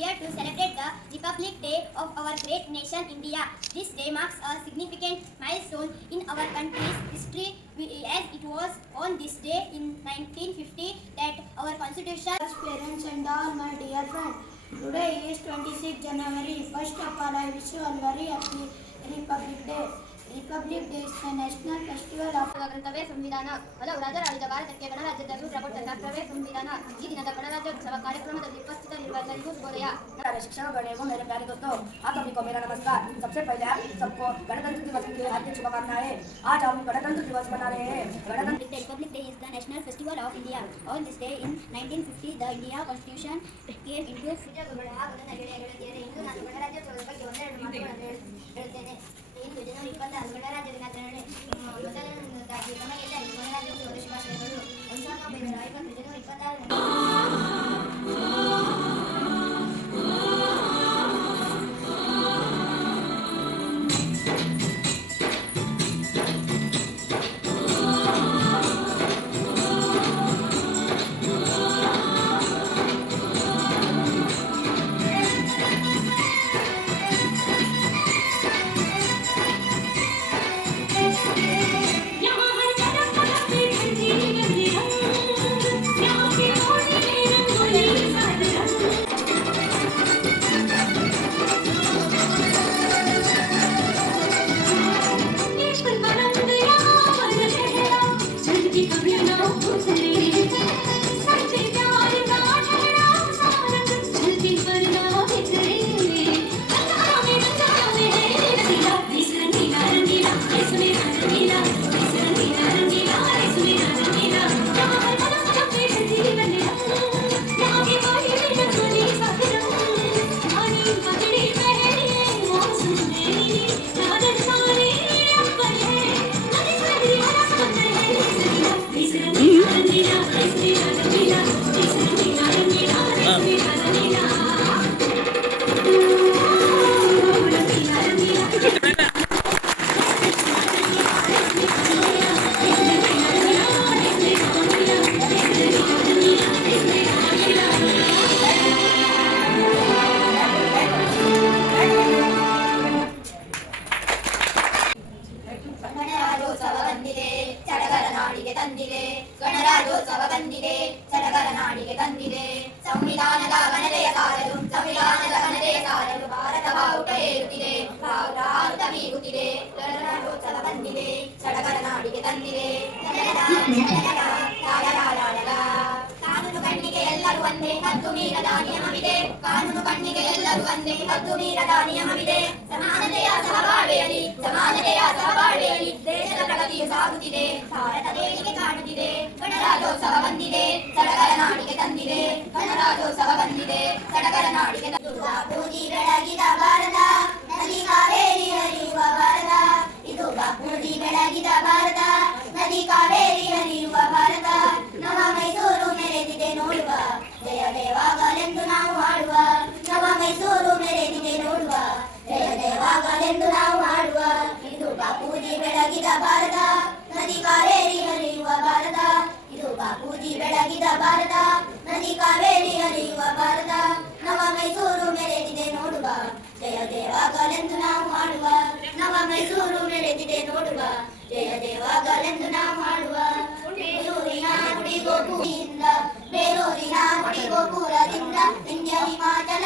here to celebrate the Republic Day of our great nation India. This day marks a significant milestone in our country's history as it was on this day in 1950 that our constitution parents and all my dear friends. Today is 26 January. First of all, I wish you all very happy Republic Day. Republic Day is a national festival of ಗ್ರಂಥವೇ ಸಂವಿಧಾನ ಹಲವು ರಾಜರಾಳಿದ ಭಾರತಕ್ಕೆ ಗಣರಾಜ್ಯದ ರೂಪ ಕೊಟ್ಟ ಡಾಕ್ಟರವೇ ಸಂವಿಧಾನ ಈ ದಿನದ ಗಣರಾಜ್ಯೋತ್ಸವ ಕಾರ್ಯಕ್ರಮದಲ್ಲಿ ಉಪಸ್ಥಿತರಿರುವ ಎಲ್ಲರಿಗೂ ಶುಭೋದಯ सारे शिक्षण करने को मेरे प्यारे दोस्तों आप सभी को मेरा नमस्कार सबसे पहले आप सबको गणतंत्र दिवस की हार्दिक शुभकामनाएं आज हम गणतंत्र दिवस मना रहे हैं गणतंत्र The Republic Day is the national festival of India. On this day in 1950, the India Constitution came into ಇಂದು ನಾನು ಗಣರಾಜ್ಯೋತ್ಸವದ ಬಗ್ಗೆ ಒಂದೆರಡು ಮಾತುಗಳನ್ನು ಹೇಳು- ಹೇಳುತ್ತೇನೆ ಇಂದು ಜನವರಿ ಇಪ್ಪತ್ತಾರು ಗಣರಾಜ್ಯ ದಿನಾಚರಣೆ ಮ್, ಮೊದಲನೇದಾಗಿ ನಮಗೆಲ್ಲರಿಗೂ ಗಣರಾಜ್ಯೋತ್ಸವದ ಶುಭಾಶಯಗಳು ನಾಡಿಗೆ ತಂದಿದೆ ಗಣರಾಜ್ಯೋತ್ಸವ ಬಂದಿದೆ ಸಡಗರ ನಾಡಿಗೆ ತಂದಿದೆ ಸಂವಿಧಾನದ ಘನತೆಯ ಸಾರಲು ಸಂವಿಧಾನದ ಘನತೆಯ ಸಾರಲು ಭಾರತ ಬಾವುಟ ಏರುತ್ತಿದೆ. ಬಾವುಟ ಬೀಗುತ್ತಿದೆ. ಗಣರಾಜ್ಯೋತ್ಸವ ಬಂದಿದೆ ಸಡಗರ ನಾಡಿಗೆ ತಂದಿದೆ ಕಾನೂನು ಕಣ್ಣಿಗೆ ಎಲ್ಲರೂ ಒಂದೇ ಹದ್ದು ಮೀರದ ನಿಯಮವಿದೆ ಕಾನೂನು ಕಣ್ಣಿಗೆ ಎಲ್ಲರೂ ಒಂದೇ ಹದ್ದು ಮೀರದ ನಿಯಮವಿದೆ ಬಂದಿದೆ ಸಡಗರ ನಾಡಿಗೆ ತಂದಿದೆ ಗಣರಾಜ್ಯೋತ್ಸವ ಬಂದಿದೆ ಸಡಗರ ನಾಡಿಗೆ ಭಾರತ, ನದಿ ಕಾವೇರಿ ಹರಿಯುವ ಭಾರತ. ನವ ಮೈಸೂರು ಮೆರೆದಿದೆ ನೋಡುವ. ಜಯ ದೇವಾಗಲೆಂದು ನಾವು ಮಾಡುವ ನವ ಮೈಸೂರು ಮೆರೆದಿದೆ ನೋಡುವ. ಜಯ ದೇವಾಗಲೆಂದು ನಾವು ಮಾಡುವ ಬೆಂಗಳೂರಿನ ಕುಡಿಗೋಪುರದಿಂದ ಬೇಲೂರಿನ ಕುಡಿಗೋಪುರದಿಂದ ವಿಂಧ್ಯ ಹಿಮಾಚಲ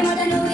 Fatima Danouri.